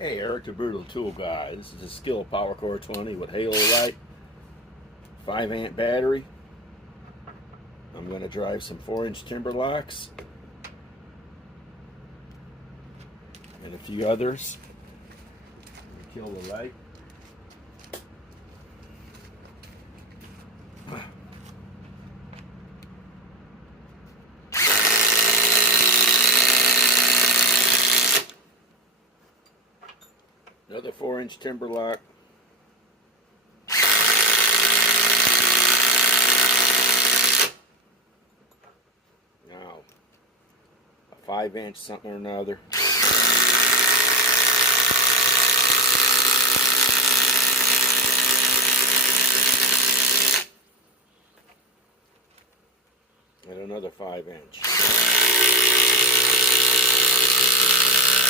Hey, Eric the Brutal Tool Guy. This is a SKIL Power Core 20 with halo light, 5-amp battery. I'm going to drive some 4-inch timber locks and a few others. Kill the light. Another 4-inch timber lock. Now, a 5-inch something or another. And another 5-inch.